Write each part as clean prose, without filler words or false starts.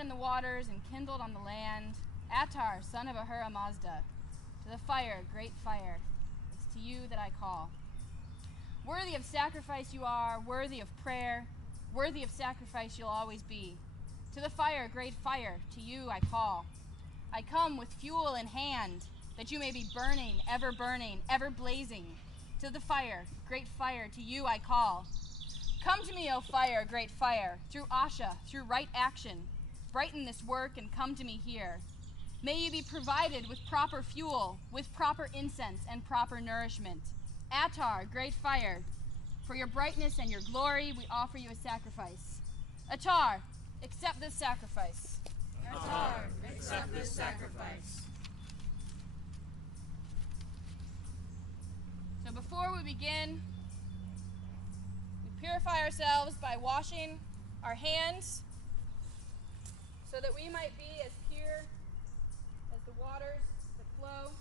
born in the waters and kindled on the land, Attar, son of Ahura Mazda, to the fire, great fire, it's to you that I call. Worthy of sacrifice you are, worthy of prayer, worthy of sacrifice you'll always be. To the fire, great fire, to you I call. I come with fuel in hand, that you may be burning, ever blazing. To the fire, great fire, to you I call. Come to me, O fire, great fire, through Asha, through right action. Brighten this work and come to me here. May you be provided with proper fuel, with proper incense and proper nourishment. Attar, great fire, for your brightness and your glory we offer you a sacrifice. Attar, accept this sacrifice. Attar, accept this sacrifice. So before we begin, we purify ourselves by washing our hands so that we might be as pure as the waters that flow.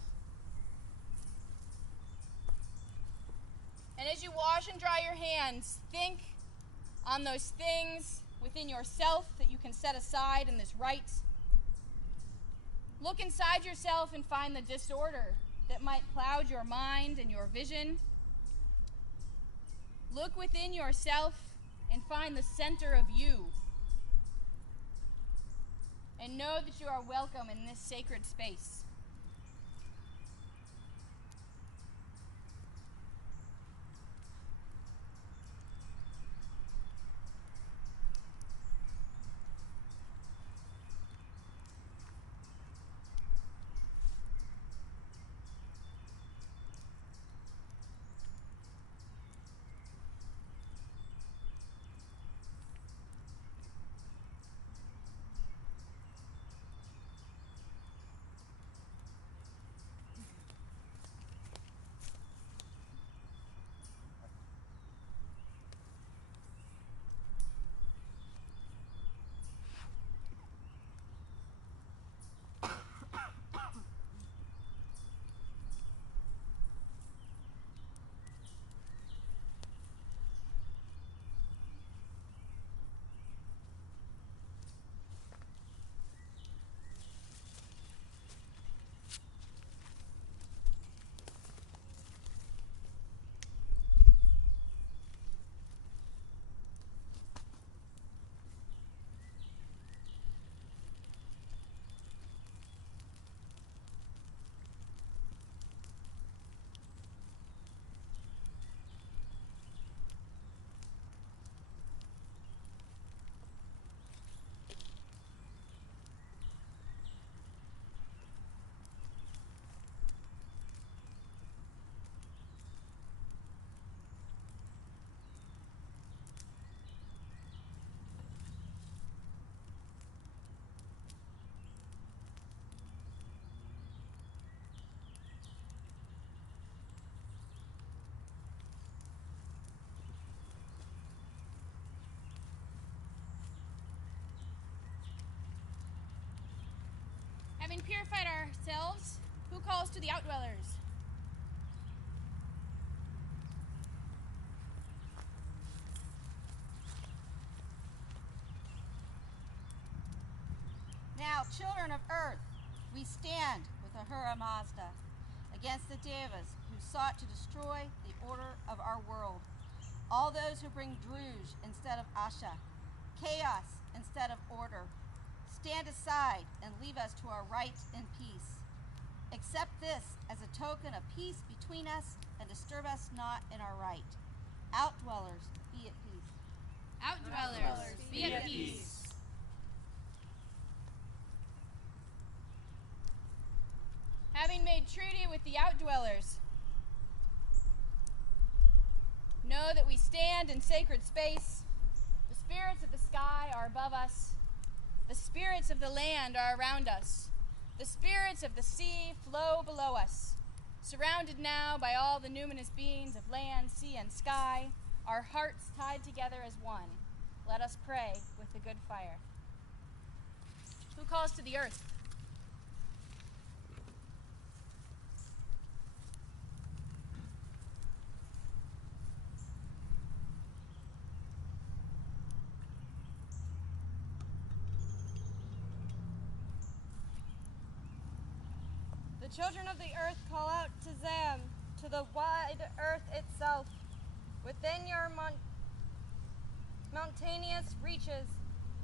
And as you wash and dry your hands, think on those things within yourself that you can set aside in this rite. Look inside yourself and find the disorder that might cloud your mind and your vision. Look within yourself and find the center of you. And know that you are welcome in this sacred space. Having purified ourselves, who calls to the outdwellers? Now, children of earth, we stand with Ahura Mazda against the Devas who sought to destroy the order of our world. All those who bring Druj instead of Asha, chaos instead of order, stand aside and leave us to our right in peace. Accept this as a token of peace between us and disturb us not in our right. Outdwellers, be at peace. Outdwellers, be at peace. Having made treaty with the outdwellers, know that we stand in sacred space. The spirits of the sky are above us. The spirits of the land are around us. The spirits of the sea flow below us. Surrounded now by all the numinous beings of land, sea, and sky, our hearts tied together as one, let us pray with the good fire. Who calls to the earth? The children of the earth call out to Zam, to the wide earth itself. Within your mountainous reaches,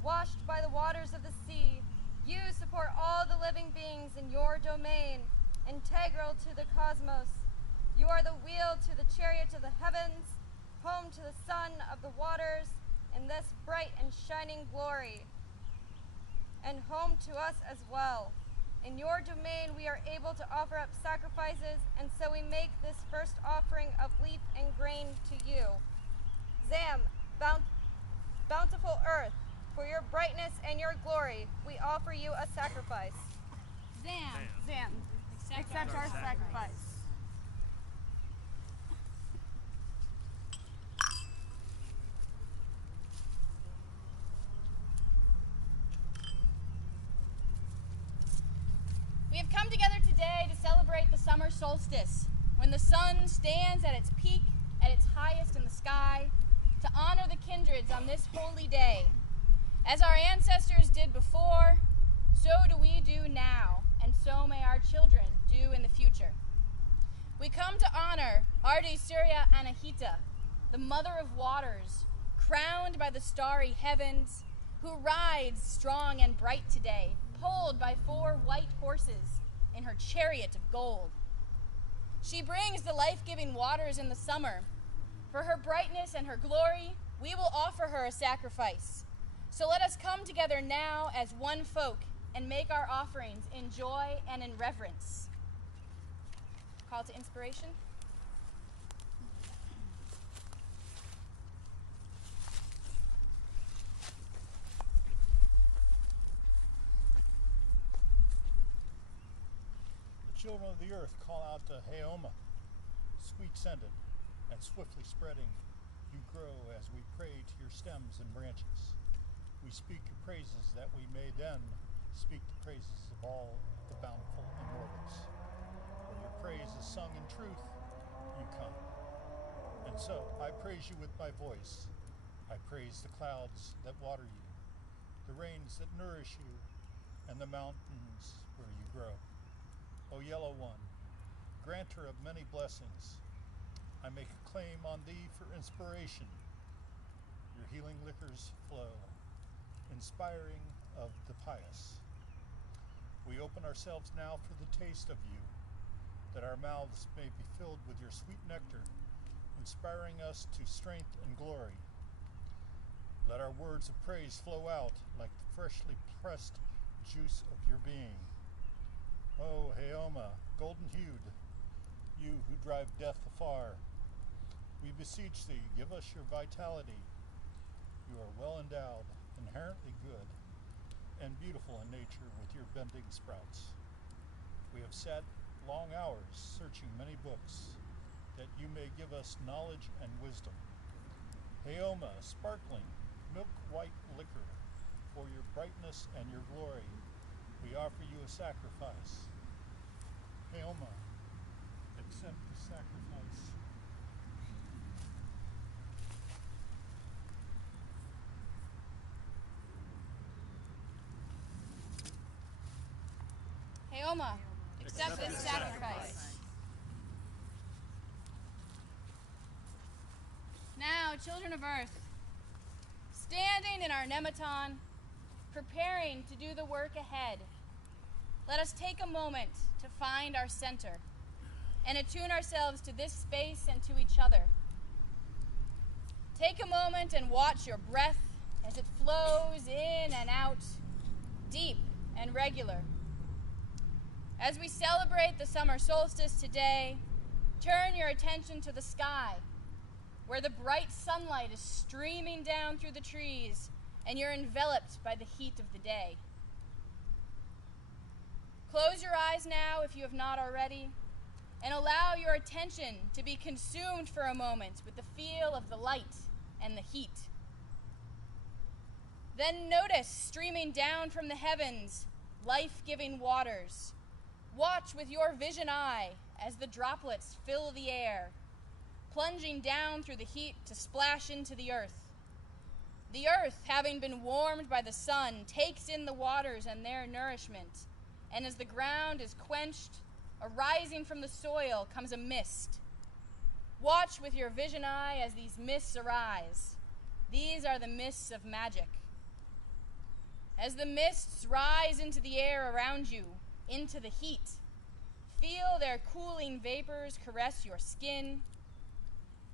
washed by the waters of the sea, you support all the living beings in your domain, integral to the cosmos. You are the wheel to the chariot of the heavens, home to the sun of the waters in this bright and shining glory, and home to us as well. In your domain we are able to offer up sacrifices, and so we make this first offering of leaf and grain to you. Zam, bountiful earth, for your brightness and your glory, we offer you a sacrifice. Zam, Accept our sacrifice. We have come together today to celebrate the summer solstice, when the sun stands at its peak, at its highest in the sky, to honor the kindreds on this holy day. As our ancestors did before, so do we do now, and so may our children do in the future. We come to honor Ardvi Sura Anahita, the mother of waters, crowned by the starry heavens, who rides strong and bright today, pulled by 4 white horses in her chariot of gold. She brings the life-giving waters in the summer. For her brightness and her glory, we will offer her a sacrifice. So let us come together now as one folk and make our offerings in joy and in reverence. Call to inspiration. The children of the earth call out to Heoma, sweet-scented and swiftly spreading. You grow as we pray to your stems and branches. We speak your praises that we may then speak the praises of all the bountiful immortals. Where your praise is sung in truth, you come. And so I praise you with my voice. I praise the clouds that water you, the rains that nourish you, and the mountains where you grow. O Yellow One, granter of many blessings, I make a claim on thee for inspiration. Your healing liquors flow, inspiring of the pious. We open ourselves now for the taste of you, that our mouths may be filled with your sweet nectar, inspiring us to strength and glory. Let our words of praise flow out like the freshly pressed juice of your being. O Heoma, golden-hued, you who drive death afar, we beseech thee, give us your vitality. You are well endowed, inherently good, and beautiful in nature with your bending sprouts. We have sat long hours searching many books, that you may give us knowledge and wisdom. Heoma, sparkling, milk-white liquor, for your brightness and your glory, we offer you a sacrifice. Heoma, accept the sacrifice. Heoma, accept this sacrifice. Now, children of earth, standing in our nematon, preparing to do the work ahead, let us take a moment to find our center and attune ourselves to this space and to each other. Take a moment and watch your breath as it flows in and out, deep and regular. As we celebrate the summer solstice today, turn your attention to the sky, where the bright sunlight is streaming down through the trees and you're enveloped by the heat of the day. Close your eyes now if you have not already, and allow your attention to be consumed for a moment with the feel of the light and the heat. Then notice streaming down from the heavens, life-giving waters. Watch with your vision eye as the droplets fill the air, plunging down through the heat to splash into the earth. The earth, having been warmed by the sun, takes in the waters and their nourishment, and as the ground is quenched, Arising from the soil comes a mist. Watch with your vision eye as these mists arise. These are the mists of magic. As the mists rise into the air around you, into the heat, feel their cooling vapors caress your skin.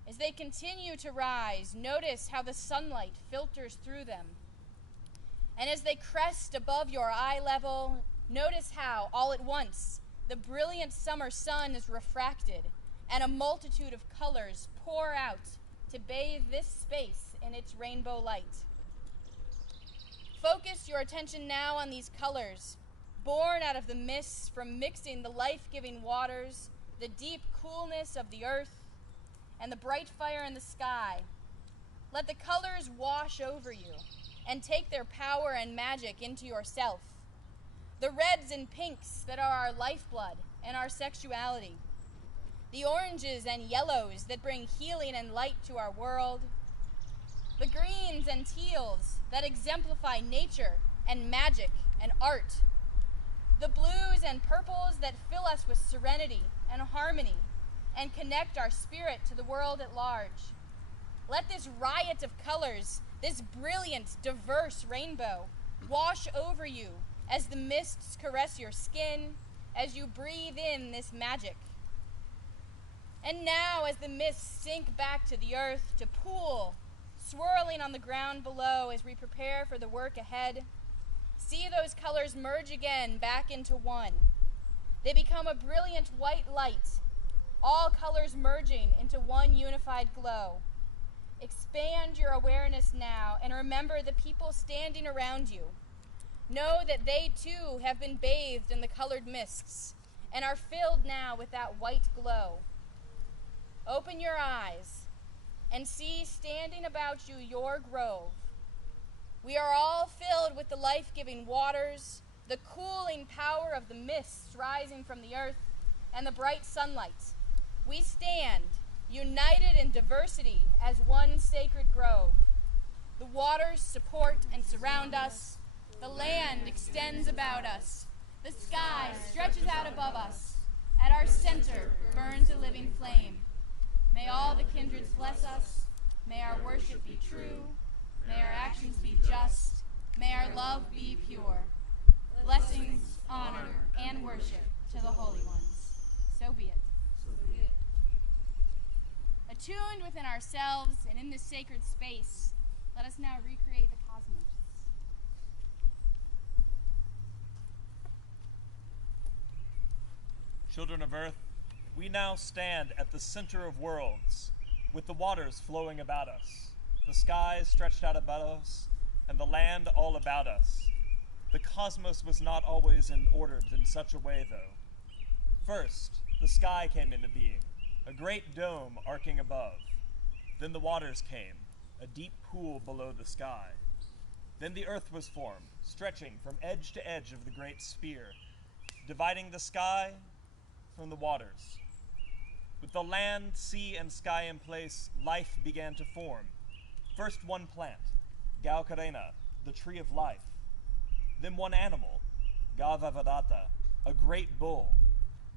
As they continue to rise, notice how the sunlight filters through them. And as they crest above your eye level, notice how, all at once, the brilliant summer sun is refracted and a multitude of colors pour out to bathe this space in its rainbow light. Focus your attention now on these colors, born out of the mists from mixing the life-giving waters, the deep coolness of the earth, and the bright fire in the sky. Let the colors wash over you and take their power and magic into yourself. The reds and pinks that are our lifeblood and our sexuality. The oranges and yellows that bring healing and light to our world. The greens and teals that exemplify nature and magic and art. The blues and purples that fill us with serenity and harmony and connect our spirit to the world at large. Let this riot of colors, this brilliant, diverse rainbow, wash over you as the mists caress your skin, as you breathe in this magic. And now, as the mists sink back to the earth to pool, swirling on the ground below as we prepare for the work ahead, see those colors merge again back into one. They become a brilliant white light, all colors merging into one unified glow. Expand your awareness now and remember the people standing around you. Know that they too have been bathed in the colored mists and are filled now with that white glow. Open your eyes and see standing about you your grove. We are all filled with the life-giving waters, the cooling power of the mists rising from the earth, and the bright sunlight. We stand, united in diversity as one sacred grove. The waters support and surround us. The land extends about us. The sky stretches out above us. At our center burns a living flame. May all the kindreds bless us. May our worship be true. May our actions be just. May our love be pure. Blessings, honor, and worship to the holy ones. So be it. Attuned within ourselves and in this sacred space, let us now recreate the cosmos. Children of Earth, we now stand at the center of worlds, with the waters flowing about us, the skies stretched out above us, and the land all about us. The cosmos was not always ordered in such a way, though. First, the sky came into being, a great dome arcing above. Then the waters came, a deep pool below the sky. Then the earth was formed, stretching from edge to edge of the great sphere, dividing the sky from the waters. With the land, sea, and sky in place, life began to form. First one plant, Gaukarena, the tree of life. Then one animal, Gavavadata, a great bull.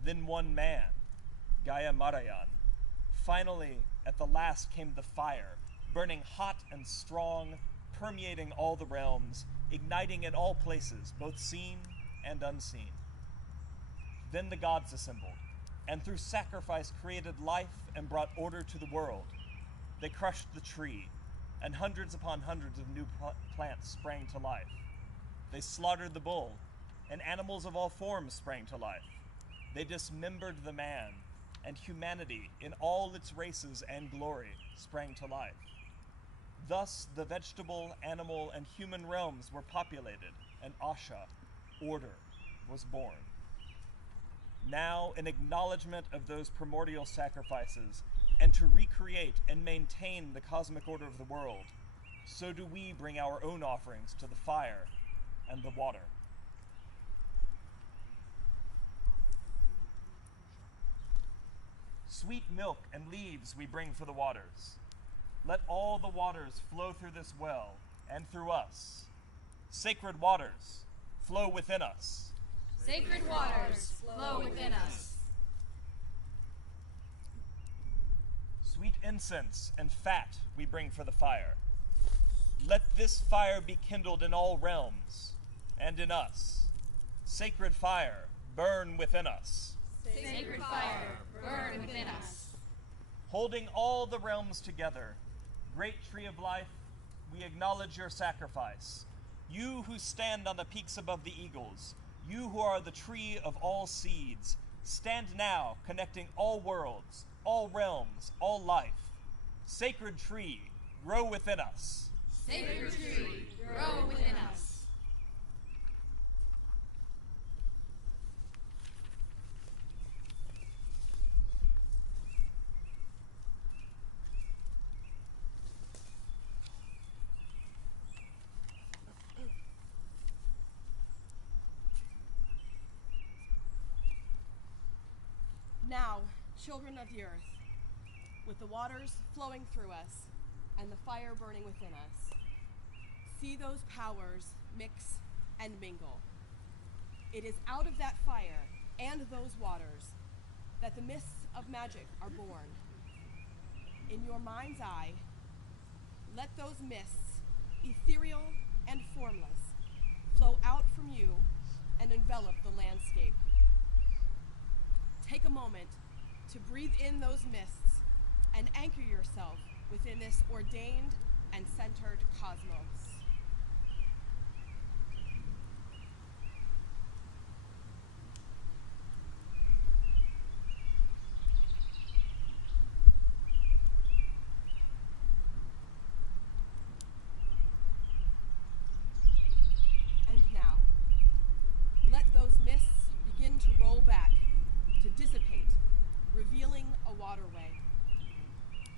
Then one man, Gaya Marayan. Finally, at the last came the fire, burning hot and strong, permeating all the realms, igniting in all places, both seen and unseen. Then the gods assembled, and through sacrifice created life and brought order to the world. They crushed the tree, and hundreds upon hundreds of new plants sprang to life. They slaughtered the bull, and animals of all forms sprang to life. They dismembered the man, and humanity in all its races and glory sprang to life. Thus the vegetable, animal, and human realms were populated, and Asha, order, was born. Now, in acknowledgement of those primordial sacrifices, and to recreate and maintain the cosmic order of the world, so do we bring our own offerings to the fire and the water. Sweet milk and leaves we bring for the waters. Let all the waters flow through this well and through us. Sacred waters, flow within us. Sacred waters, flow within us. Sweet incense and fat we bring for the fire. Let this fire be kindled in all realms and in us. Sacred fire, burn within us. Sacred fire, burn within us. Holding all the realms together, great tree of life, we acknowledge your sacrifice. You who stand on the peaks above the eagles, you who are the tree of all seeds, stand now connecting all worlds, all realms, all life. Sacred tree, grow within us. Sacred tree, grow within us. Now, children of the earth, with the waters flowing through us and the fire burning within us, see those powers mix and mingle. It is out of that fire and those waters that the mists of magic are born. In your mind's eye, let those mists, ethereal and formless, flow out from you and envelop the landscape. Take a moment to breathe in those mists and anchor yourself within this ordained and centered cosmos. And now, let those mists begin to roll back, to dissipate, revealing a waterway.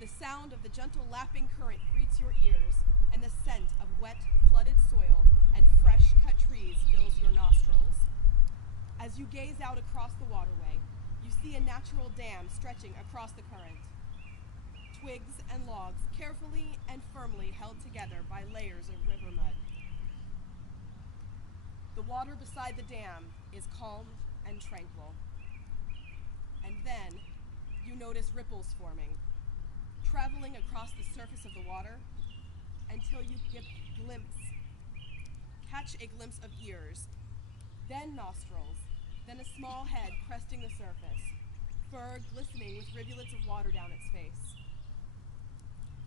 The sound of the gentle lapping current greets your ears, and the scent of wet, flooded soil and fresh cut trees fills your nostrils. As you gaze out across the waterway, you see a natural dam stretching across the current. Twigs and logs carefully and firmly held together by layers of river mud. The water beside the dam is calm and tranquil. And then you notice ripples forming, traveling across the surface of the water until you catch a glimpse of ears, then nostrils, then a small head cresting the surface, fur glistening with rivulets of water down its face.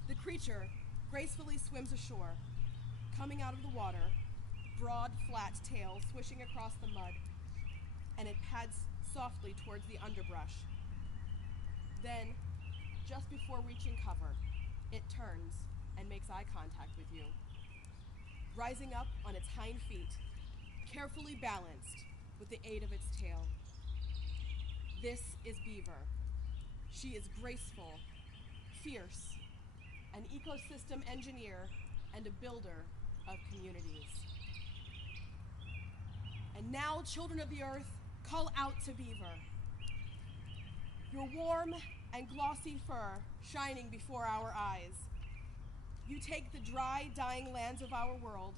The creature gracefully swims ashore, coming out of the water, broad, flat tail swishing across the mud, and it pads softly towards the underbrush. Then, just before reaching cover, it turns and makes eye contact with you. Rising up on its hind feet, carefully balanced with the aid of its tail. This is Beaver. She is graceful, fierce, an ecosystem engineer and a builder of communities. And now, children of the earth, call out to Beaver. Your warm and glossy fur shining before our eyes. You take the dry, dying lands of our world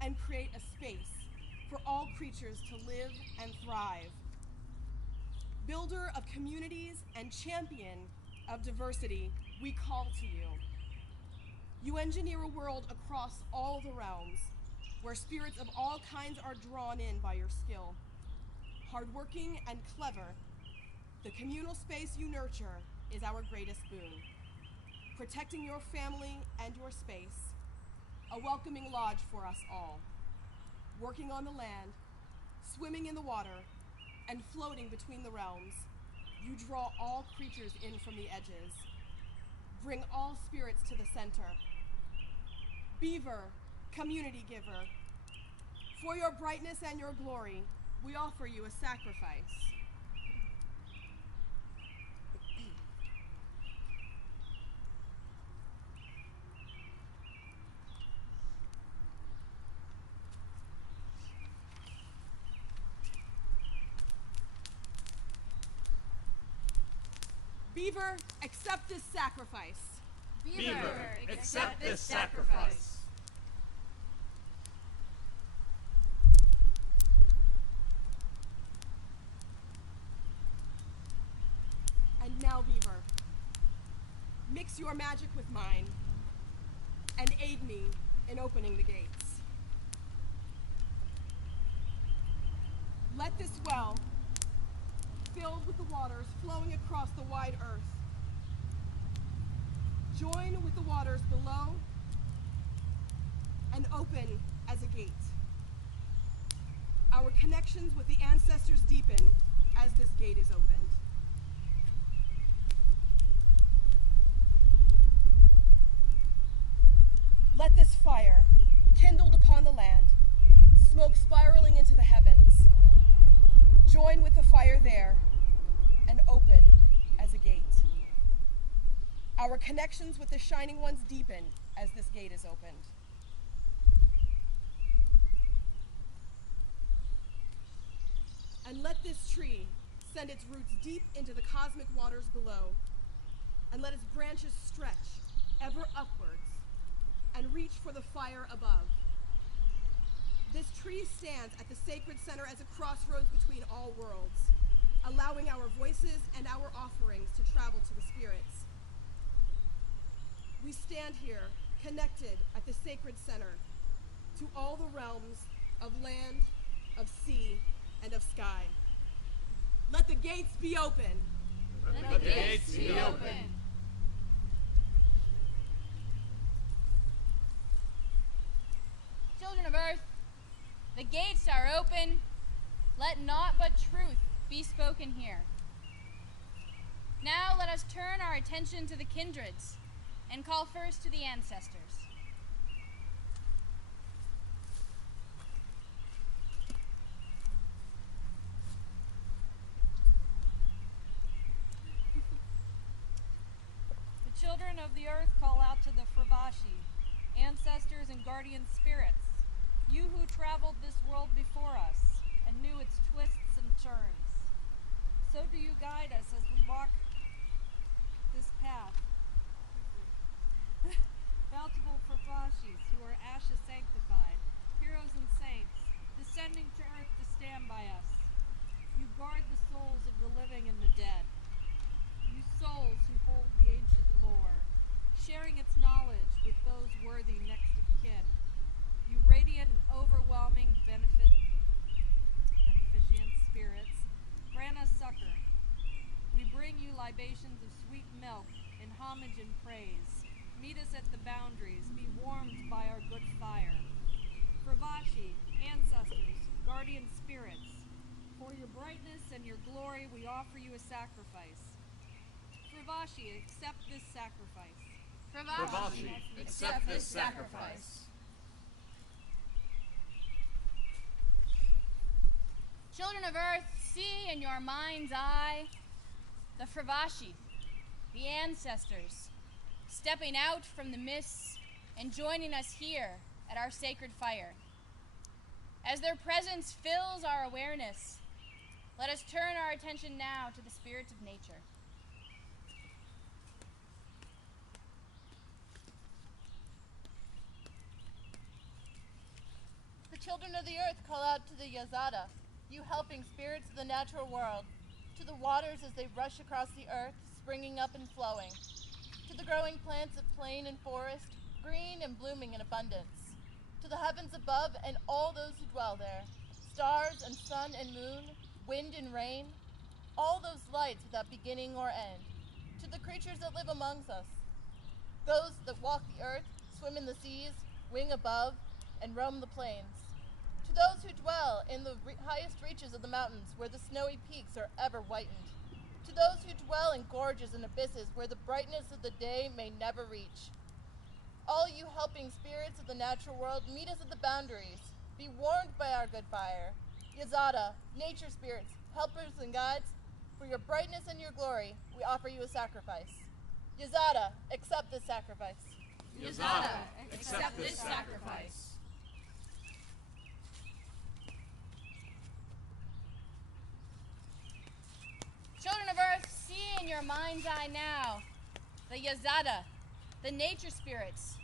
and create a space for all creatures to live and thrive. Builder of communities and champion of diversity, we call to you. You engineer a world across all the realms, where spirits of all kinds are drawn in by your skill. Hardworking and clever, the communal space you nurture is our greatest boon. Protecting your family and your space, a welcoming lodge for us all. Working on the land, swimming in the water, and floating between the realms, you draw all creatures in from the edges. Bring all spirits to the center. Beaver, community giver, for your brightness and your glory, we offer you a sacrifice. Beaver, accept this sacrifice. Beaver, accept this sacrifice. And now, Beaver, Mix your magic with mine and aid me in opening the gates. Let this well, filled with the waters flowing across the wide earth, join with the waters below and open as a gate. Our connections with the ancestors deepen as this gate is opened. Let this fire, kindled upon the land, smoke spiraling into the heavens, join with the fire there and open as a gate. Our connections with the Shining Ones deepen as this gate is opened. And let this tree send its roots deep into the cosmic waters below, and let its branches stretch ever upwards and reach for the fire above. This tree stands at the sacred center as a crossroads between all worlds, allowing our voices and our offerings to travel to the spirits. We stand here, connected at the sacred center to all the realms of land, of sea, and of sky. Let the gates be open. Let the gates be open. Children of earth, the gates are open. Let naught but truth be spoken here. Now let us turn our attention to the kindreds and call first to the ancestors. The children of the earth call out to the Fravashi, ancestors and guardian spirits, you who traveled this world before us and knew its twists and turns. So do you guide us as we walk this path. Bountiful Frabashis, who are ashes sanctified, heroes and saints, descending to earth to stand by us. You guard the souls of the living and the dead. You souls who hold the ancient lore, sharing its knowledge with those worthy next of kin. You radiant and overwhelming beneficent spirits, grant us succor. We bring you libations of sweet milk in homage and praise. Meet us at the boundaries, be warmed by our good fire. Fravashi, ancestors, guardian spirits, for your brightness and your glory we offer you a sacrifice. Fravashi, accept this sacrifice. Fravashi, accept this sacrifice. Children of earth, see in your mind's eye the Fravashi, the ancestors, stepping out from the mists and joining us here at our sacred fire. As their presence fills our awareness, let us turn our attention now to the spirits of nature. The children of the earth call out to the Yazada, you helping spirits of the natural world, to the waters as they rush across the earth, springing up and flowing, to the growing plants of plain and forest, green and blooming in abundance, to the heavens above and all those who dwell there, stars and sun and moon, wind and rain, all those lights without beginning or end, to the creatures that live amongst us, those that walk the earth, swim in the seas, wing above, and roam the plains, to those who dwell in the highest reaches of the mountains where the snowy peaks are ever whitened, to those who dwell in gorges and abysses where the brightness of the day may never reach. All you helping spirits of the natural world, meet us at the boundaries. Be warmed by our good fire. Yazada, nature spirits, helpers and guides, for your brightness and your glory, we offer you a sacrifice. Yazada, accept this sacrifice. Yazada, accept this sacrifice. Children of earth, see in your mind's eye now the Yazada, the nature spirits,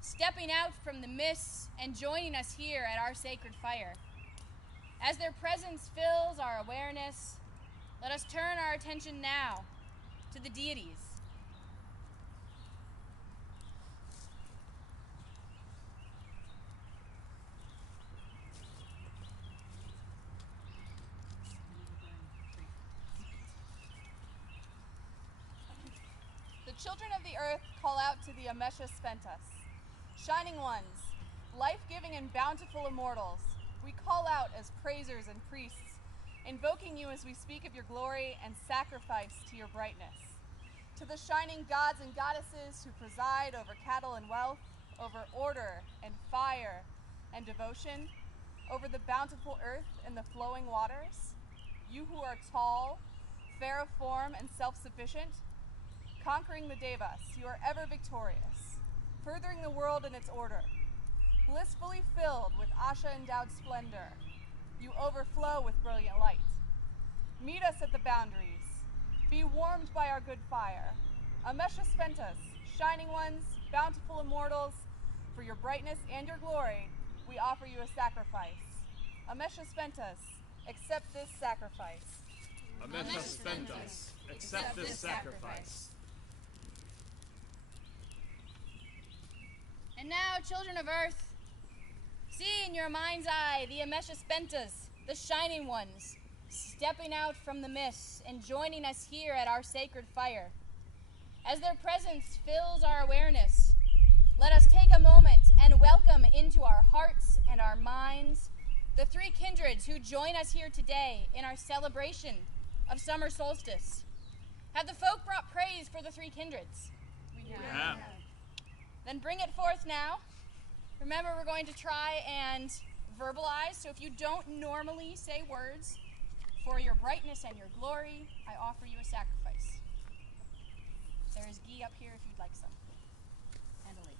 stepping out from the mists and joining us here at our sacred fire. As their presence fills our awareness, let us turn our attention now to the deities. children of the earth call out to the Avestan, shining ones, life-giving and bountiful immortals. We call out as praisers and priests, invoking you as we speak of your glory and sacrifice to your brightness. To the shining gods and goddesses who preside over cattle and wealth, over order and fire and devotion, over the bountiful earth and the flowing waters, you who are tall, fair of form, and self-sufficient, conquering the Devas, you are ever victorious, furthering the world in its order, blissfully filled with Asha-endowed splendor. You overflow with brilliant light. Meet us at the boundaries. Be warmed by our good fire. Avestan, shining ones, bountiful immortals, for your brightness and your glory, we offer you a sacrifice. Avestan, accept this sacrifice. Avestan, accept this sacrifice. And now, children of earth, see in your mind's eye the Avestan, the shining ones, stepping out from the mists and joining us here at our sacred fire. As their presence fills our awareness, let us take a moment and welcome into our hearts and our minds the three kindreds who join us here today in our celebration of Summer Solstice. Have the folk brought praise for the three kindreds? We have. Then bring it forth now. Remember, we're going to try and verbalize, so if you don't normally say words, for your brightness and your glory, I offer you a sacrifice. There is ghee up here if you'd like some, and a ladle.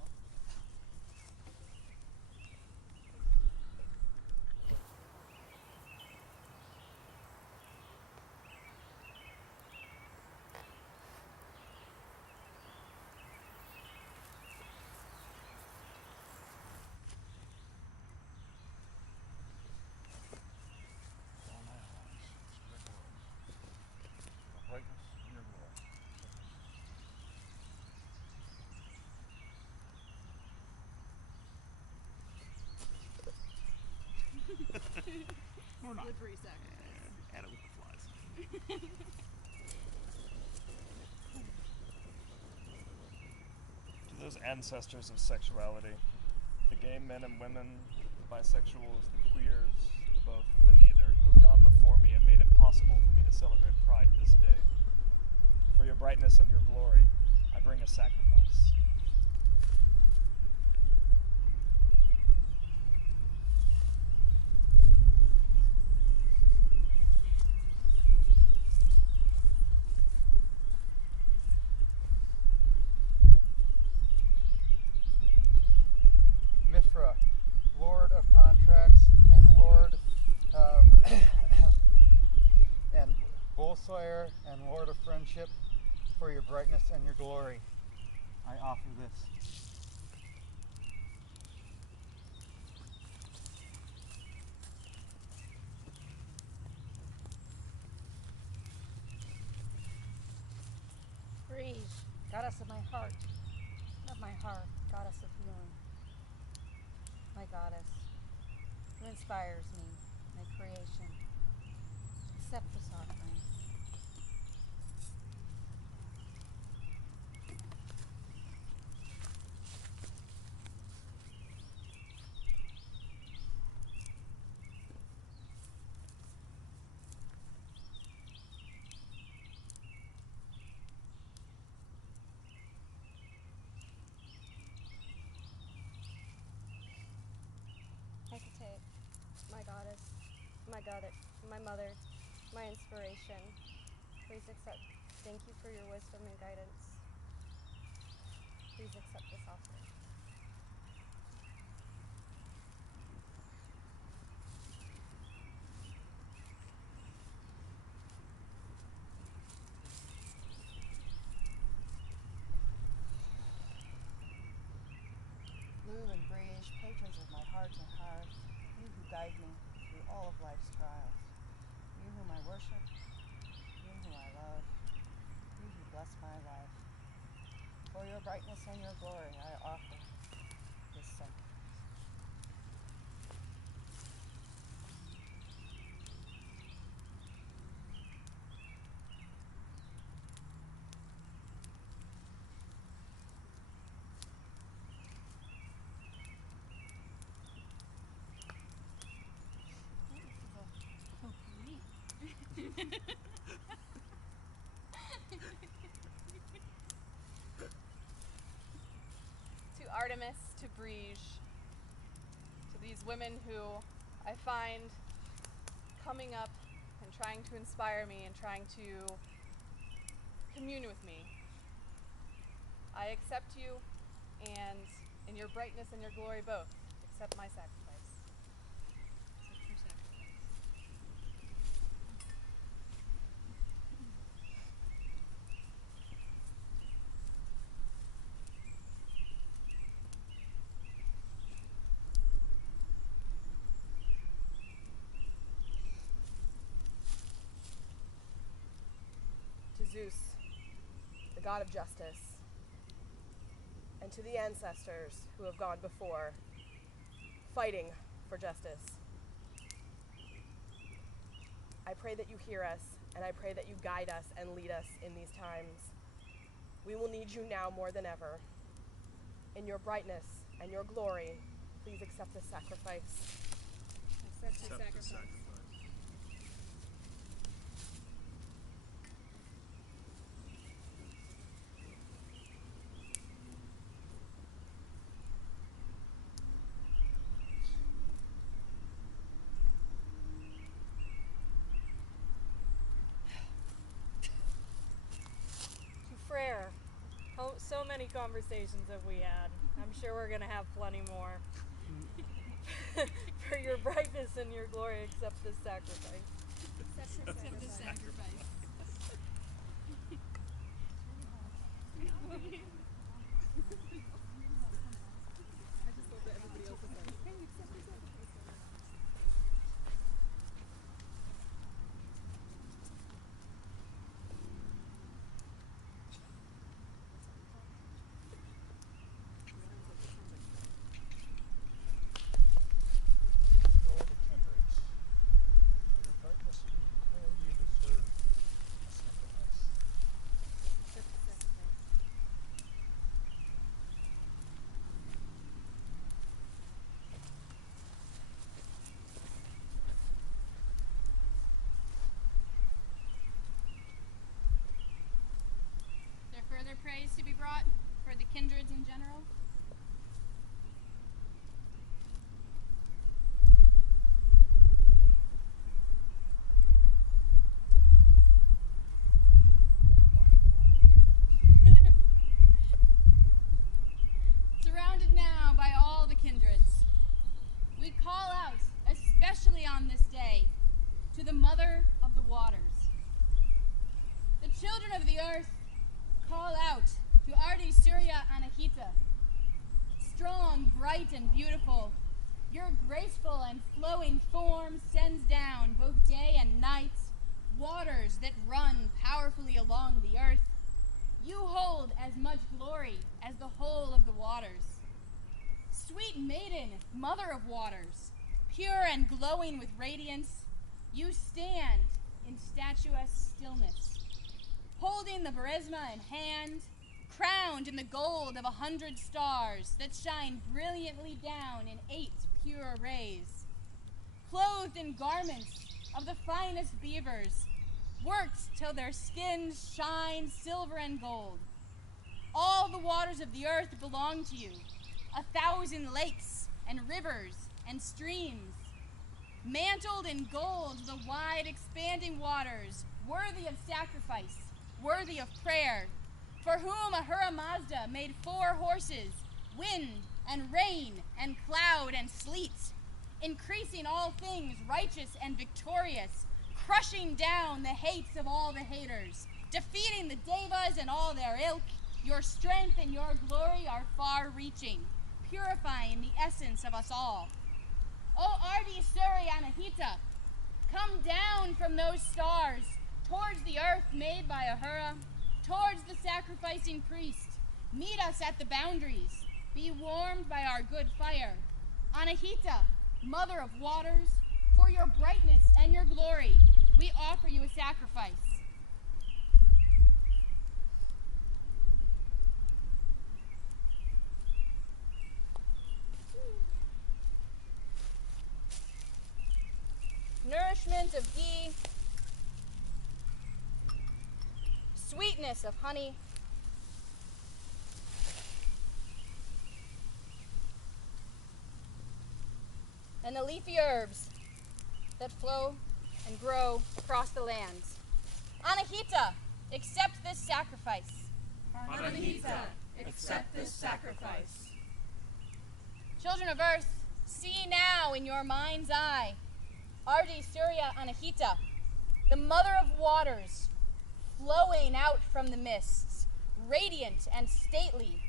Or not. Good reset. Add it with the flies. To those ancestors of sexuality, the gay men and women, the bisexuals, the queers, the both, the neither, who have gone before me and made it possible for me to celebrate Pride this day. For your brightness and your glory, I bring a sacrifice. Mithra, Lord of contracts and Lord of and Bullslayer and Lord of friendship, for your brightness and your glory, I offer this. Breathe, goddess of my heart, goddess of healing. My goddess, who inspires me, my creation. Accept this offering. Hecate, my goddess, my mother, my inspiration. Please accept. Thank you for your wisdom and guidance. Please accept this offering. Blue and grayish, patrons of my heart and hearth, you who guide me through all of life's trials, you whom I worship, you whom I love, you who bless my life. For your brightness and your glory, I offer this sacrifice. To Artemis, to Briege, to these women who I find coming up and trying to inspire me and trying to commune with me. I accept you, and in your brightness and your glory both, accept my sacrifice. Accept your sacrifice. To Zeus, the god of justice, and to the ancestors who have gone before, fighting for justice. I pray that you hear us, and I pray that you guide us and lead us in these times. We will need you now more than ever. In your brightness and your glory, please accept this sacrifice. Accept the Accept the sacrifice. sacrifice. To Frere, so many conversations have we had. I'm sure we're going to have plenty more. For your brightness and your glory, accept this sacrifice. Accept the sacrifice. I just love that everybody else is like, hey, accept the sacrifice. To all the kindreds, for your brightness we declare you deserve a sacrifice. Accept the sacrifice. Is there further praise to be brought for the kindreds in general? Surrounded now by all the kindreds, we call out, especially on this day, to the Mother of the Waters. The children of the earth call out to Ardvi Sura Anahita. Strong, bright, and beautiful, your graceful and flowing form sends down both day and night waters that run powerfully along the earth. You hold as much glory as the whole of the waters. Sweet maiden, mother of waters, pure and glowing with radiance, you stand in statuesque stillness, holding the Barisma in hand, crowned in the gold of 100 stars that shine brilliantly down in 8 pure rays, clothed in garments of the finest beavers, worked till their skins shine silver and gold. All the waters of the earth belong to you, 1,000 lakes and rivers and streams. Mantled in gold, the wide expanding waters, worthy of sacrifice, worthy of prayer, for whom Ahura Mazda made 4 horses, wind and rain and cloud and sleet, increasing all things righteous and victorious, crushing down the hates of all the haters, defeating the Devas and all their ilk. Your strength and your glory are far-reaching, purifying the essence of us all. O Ardvi Sura Anahita, come down from those stars towards the earth made by Ahura, towards the sacrificing priest. Meet us at the boundaries. Be warmed by our good fire. Anahita, mother of waters, for your brightness and your glory, we offer you a sacrifice. Nourishment of ghee, sweetness of honey, and the leafy herbs that flow and grow across the lands. Anahita, accept this sacrifice. Anahita, accept this sacrifice. Children of earth, see now in your mind's eye Ardvi Sura Anahita, the mother of waters, flowing out from the mists, radiant and stately,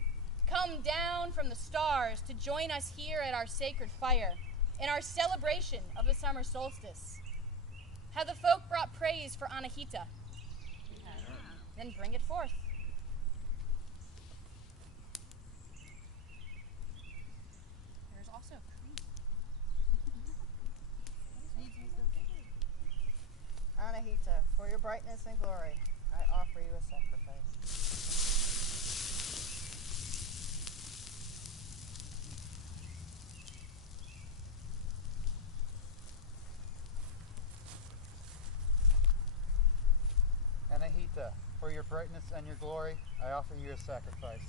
come down from the stars to join us here at our sacred fire in our celebration of the summer solstice. Have the folk brought praise for Anahita? Then bring it forth. There's also cream. Anahita, for your brightness and glory, I offer you a sacrifice. Anahita, for your brightness and your glory, I offer you a sacrifice.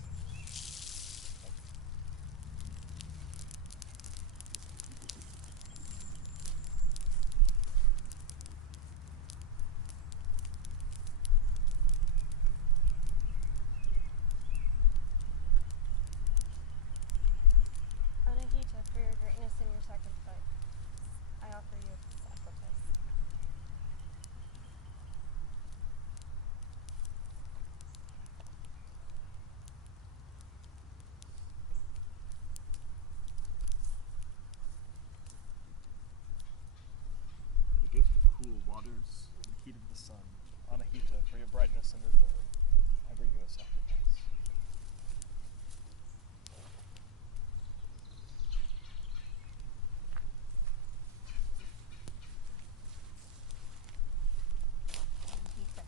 Anahita, for your greatness and your sacrifice, I offer you a sacrifice. The gift of cool waters and heat of the sun, Anahita, for your brightness and your glory, I bring you a sacrifice. Anahita,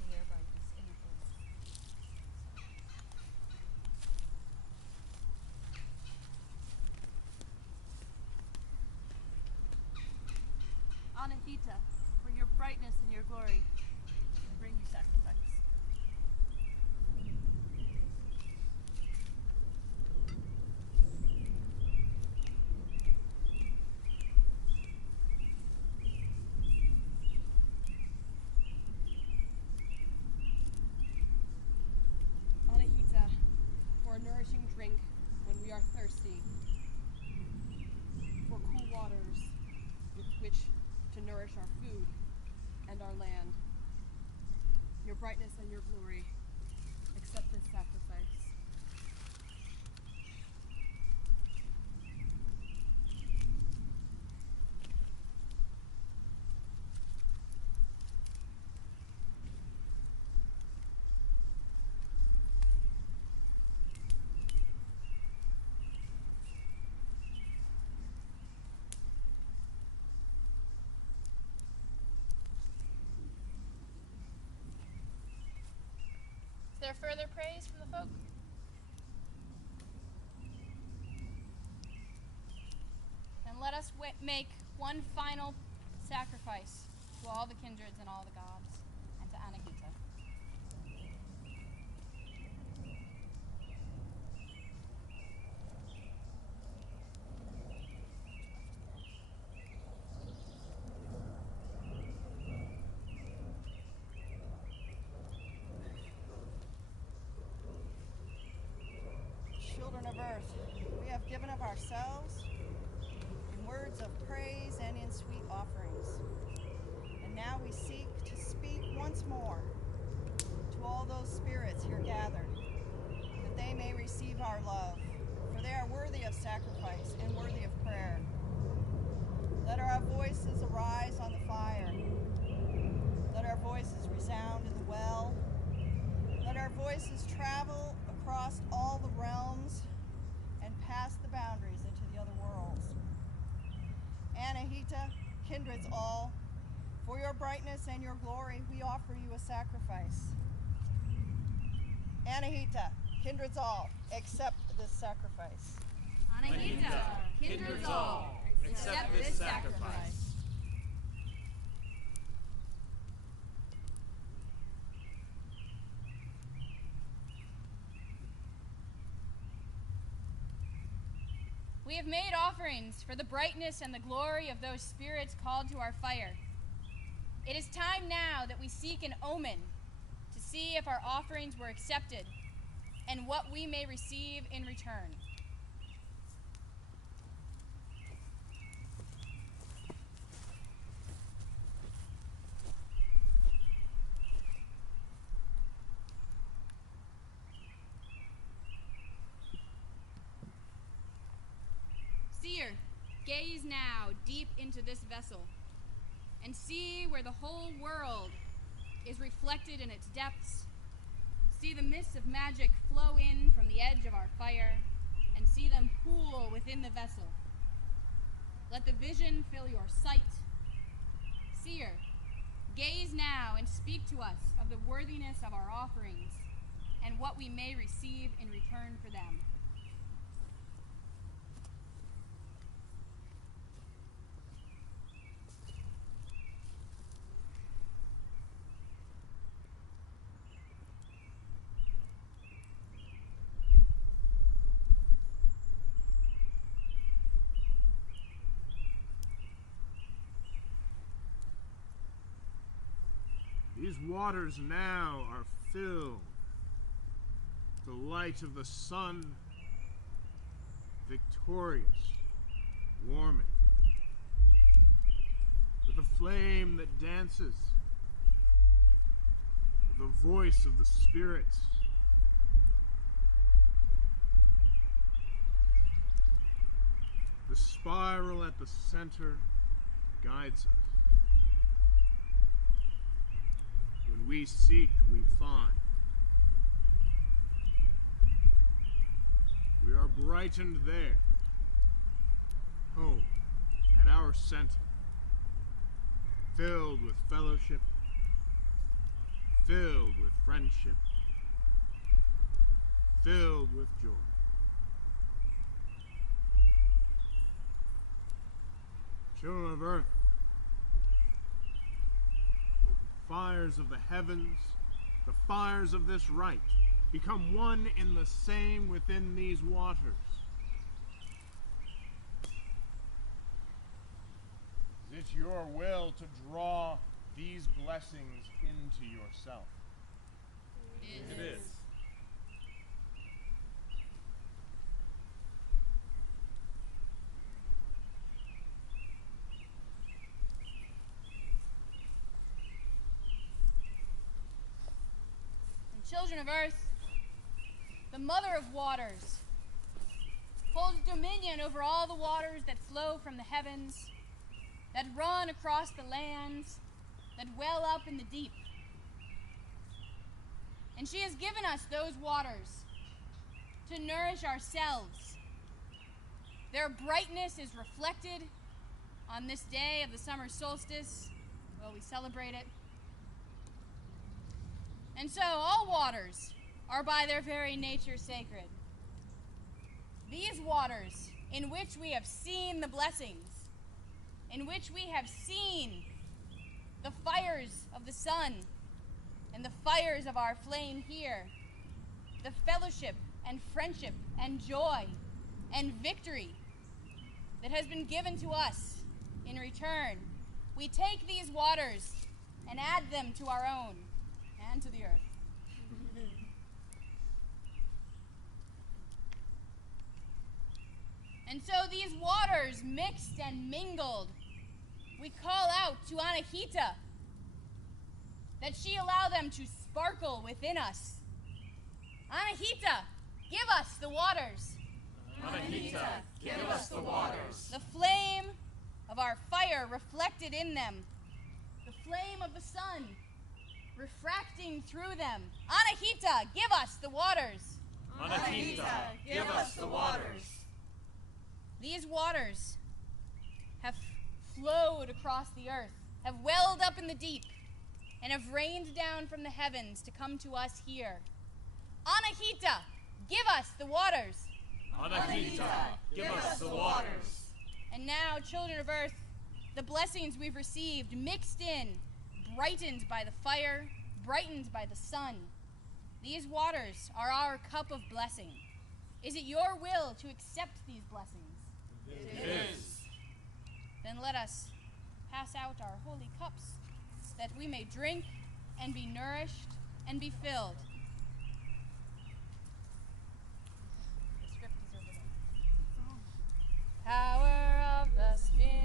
for your brightness and your glory. Anahita, for your brightness and your glory, I bring you sacrifice. Anahita, for a nourishing drink when we are thirsty, for cool waters with which to nourish our food and our land. Your brightness and your glory, accept this sacrifice. Is there further praise from the folk? Then let us make one final sacrifice to all the kindreds and all the gods, and to Anahita. Children of earth, we have given of ourselves in words of praise and in sweet offerings. And now we seek to speak once more to all those spirits here gathered, that they may receive our love, for they are worthy of sacrifice and worthy of prayer. Let our voices arise on the fire. Let our voices resound in the well. Let our voices travel across all the realms and past the boundaries into the other worlds. Anahita, kindreds all, for your brightness and your glory, we offer you a sacrifice. Anahita, kindreds all, accept this sacrifice. Anahita, kindreds all, accept this sacrifice. We have made offerings for the brightness and the glory of those spirits called to our fire. It is time now that we seek an omen to see if our offerings were accepted and what we may receive in return. Seer, gaze now deep into this vessel and see where the whole world is reflected in its depths. See the mists of magic flow in from the edge of our fire and see them pool within the vessel. Let the vision fill your sight. Seer, gaze now and speak to us of the worthiness of our offerings and what we may receive in return for them. These waters now are filled with the light of the sun, victorious, warming, with the flame that dances, with the voice of the spirits. The spiral at the center guides us. When we seek, we find. We are brightened there, home, at our center, filled with fellowship, filled with friendship, filled with joy. Children of earth, the fires of the heavens, the fires of this rite, become one in the same within these waters. Is it your will to draw these blessings into yourself? It is. Children of earth, the mother of waters, holds dominion over all the waters that flow from the heavens, that run across the lands, that well up in the deep. And she has given us those waters to nourish ourselves. Their brightness is reflected on this day of the summer solstice. Well, we celebrate it. And so all waters are by their very nature sacred. These waters in which we have seen the blessings, in which we have seen the fires of the sun and the fires of our flame here, the fellowship and friendship and joy and victory that has been given to us in return. We take these waters and add them to our own and to the earth. And so these waters mixed and mingled, we call out to Anahita that she allow them to sparkle within us. Anahita, give us the waters. Anahita, give us the waters. The flame of our fire reflected in them. The flame of the sun refracting through them. Anahita, give us the waters. Anahita, give us the waters. These waters have flowed across the earth, have welled up in the deep, and have rained down from the heavens to come to us here. Anahita, give us the waters. Anahita, give us the waters. And now, children of earth, the blessings we've received, mixed in, brightened by the fire, brightened by the sun. These waters are our cup of blessing. Is it your will to accept these blessings? It is. Then let us pass out our holy cups, that we may drink and be nourished and be filled. The script is over there. Power of the Spirit.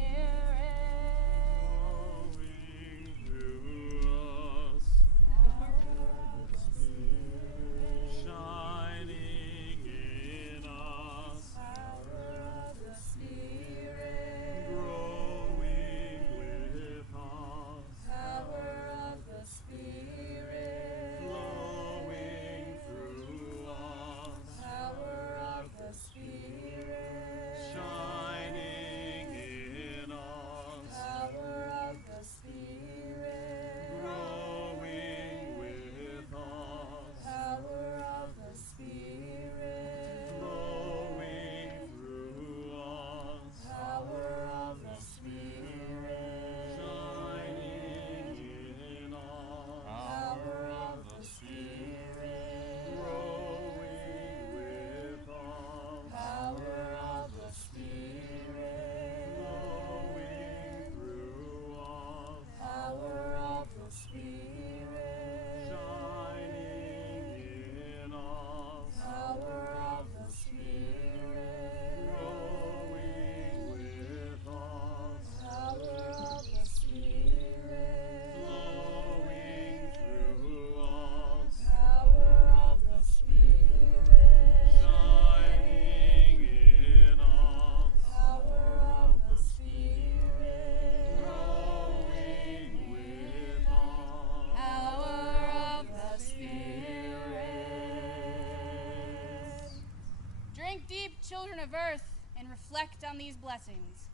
Drink deep, children of earth, and reflect on these blessings.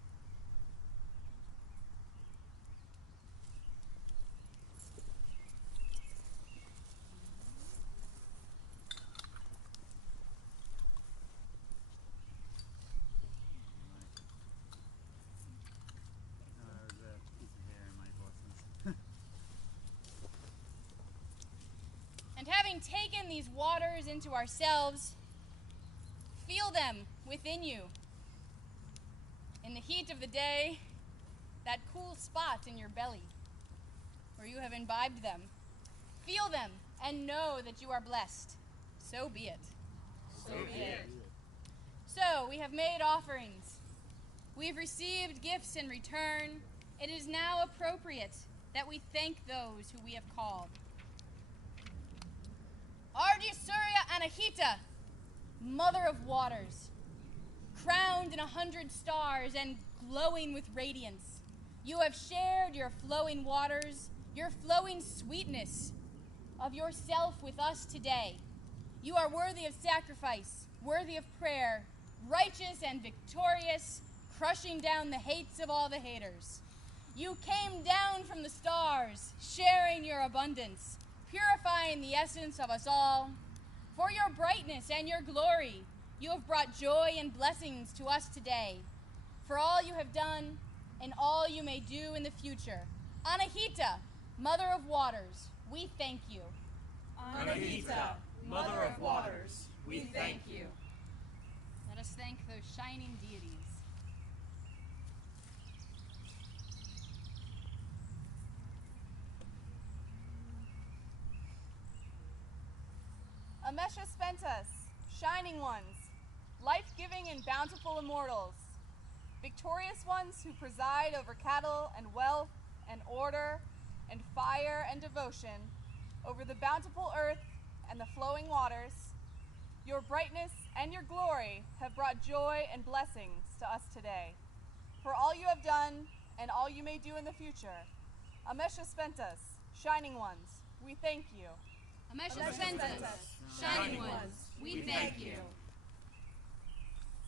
There's a piece of hair in my blessings. And having taken these waters into ourselves, feel them within you. In the heat of the day, that cool spot in your belly where you have imbibed them. Feel them and know that you are blessed. So be it. So be it. So we have made offerings. We've received gifts in return. It is now appropriate that we thank those who we have called. Ardvi Sura Anahita, Mother of Waters, crowned in 100 stars and glowing with radiance, you have shared your flowing waters, your flowing sweetness of yourself with us today. You are worthy of sacrifice, worthy of prayer, righteous and victorious, crushing down the hates of all the haters. You came down from the stars, sharing your abundance, purifying the essence of us all. For your brightness and your glory, you have brought joy and blessings to us today. For all you have done and all you may do in the future. Anahita, Mother of Waters, we thank you. Anahita, Mother of Waters, we thank you. Let us thank those shining deities. Amesha Spentus, shining ones, life-giving and bountiful immortals, victorious ones who preside over cattle and wealth and order and fire and devotion, over the bountiful earth and the flowing waters. Your brightness and your glory have brought joy and blessings to us today. For all you have done and all you may do in the future, Amesha Spentus, shining ones, we thank you. Amesha Spentus, shining ones, we thank you.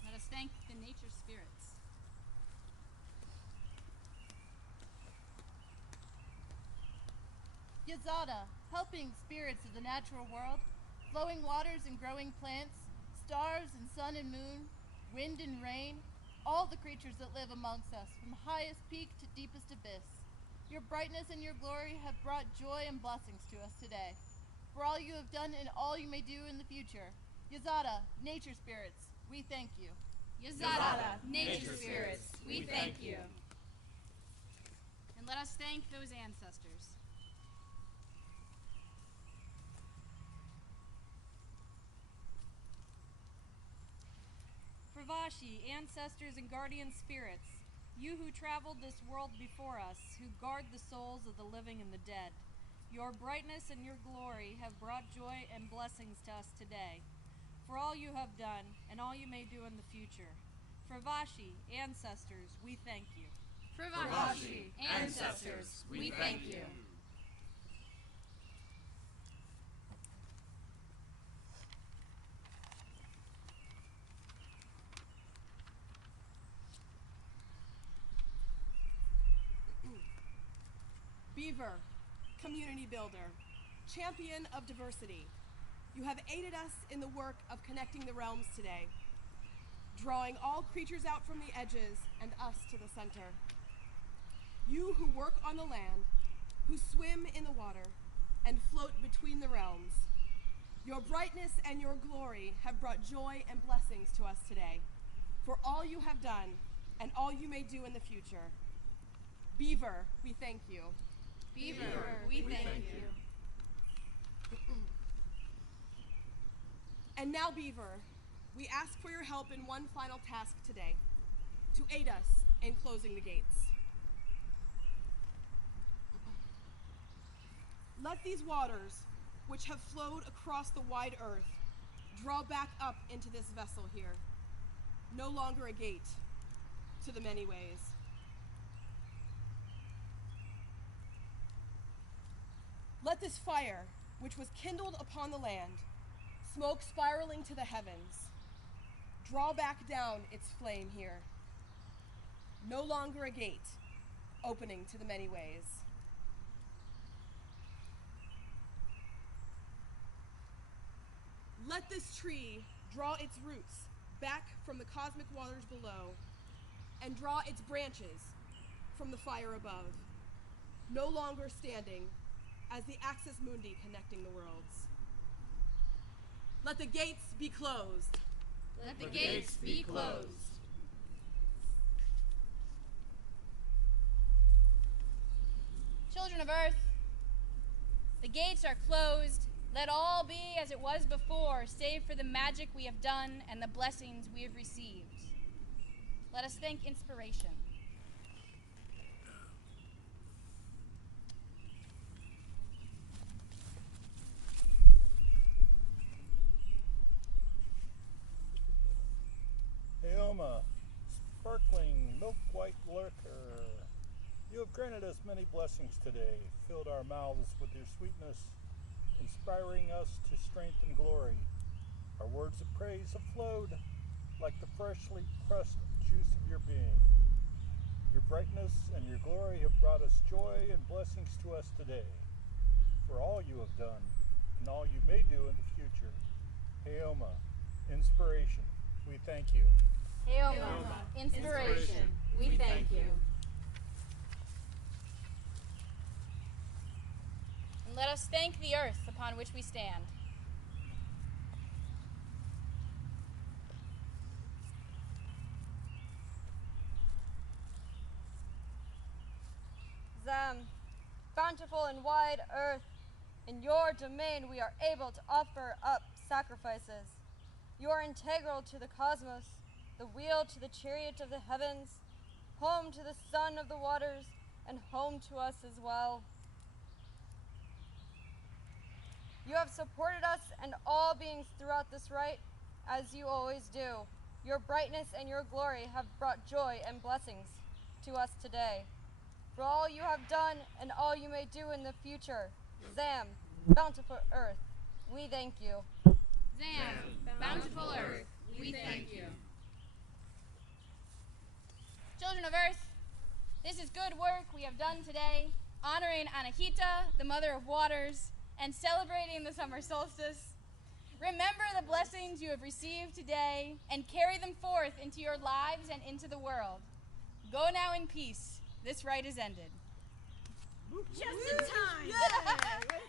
Let us thank the nature spirits. Yazada, helping spirits of the natural world, flowing waters and growing plants, stars and sun and moon, wind and rain, all the creatures that live amongst us, from highest peak to deepest abyss. Your brightness and your glory have brought joy and blessings to us today. For all you have done and all you may do in the future. Yazada, nature spirits, we thank you. Yazada, nature spirits, we thank you. And let us thank those ancestors. Fravashi, ancestors and guardian spirits, you who traveled this world before us, who guard the souls of the living and the dead, your brightness and your glory have brought joy and blessings to us today, for all you have done and all you may do in the future. Fravashi, ancestors, we thank you. Fravashi, ancestors, we thank you. Beaver, community builder, champion of diversity, you have aided us in the work of connecting the realms today, drawing all creatures out from the edges and us to the center. You who work on the land, who swim in the water, and float between the realms, your brightness and your glory have brought joy and blessings to us today, for all you have done and all you may do in the future. Beaver, we thank you. Beaver, we thank you. And now, Beaver, we ask for your help in one final task today, to aid us in closing the gates. Let these waters, which have flowed across the wide earth, draw back up into this vessel here, no longer a gate to the many ways. Let this fire, which was kindled upon the land, smoke spiraling to the heavens, draw back down its flame here, no longer a gate opening to the many ways. Let this tree draw its roots back from the cosmic waters below and draw its branches from the fire above, no longer standing as the axis mundi connecting the worlds. Let the gates be closed. Let the gates be closed. Children of Earth, the gates are closed. Let all be as it was before, save for the magic we have done and the blessings we have received. Let us thank inspiration. Heoma, sparkling milk-white lurker, you have granted us many blessings today, filled our mouths with your sweetness, inspiring us to strength and glory. Our words of praise have flowed like the freshly pressed juice of your being. Your brightness and your glory have brought us joy and blessings to us today, for all you have done and all you may do in the future. Heoma, inspiration, we thank you. Heoma, inspiration, we thank you. And let us thank the earth upon which we stand. Zam, bountiful and wide earth, in your domain we are able to offer up sacrifices. You are integral to the cosmos, the wheel to the chariot of the heavens, home to the son of the waters, and home to us as well. You have supported us and all beings throughout this rite, as you always do. Your brightness and your glory have brought joy and blessings to us today. For all you have done and all you may do in the future, Zam, bountiful earth, we thank you. Zam, bountiful earth, we thank you. Children of Earth, this is good work we have done today, honoring Anahita, the Mother of Waters, and celebrating the Summer Solstice. Remember the blessings you have received today and carry them forth into your lives and into the world. Go now in peace. This rite is ended. Just in time! Yay!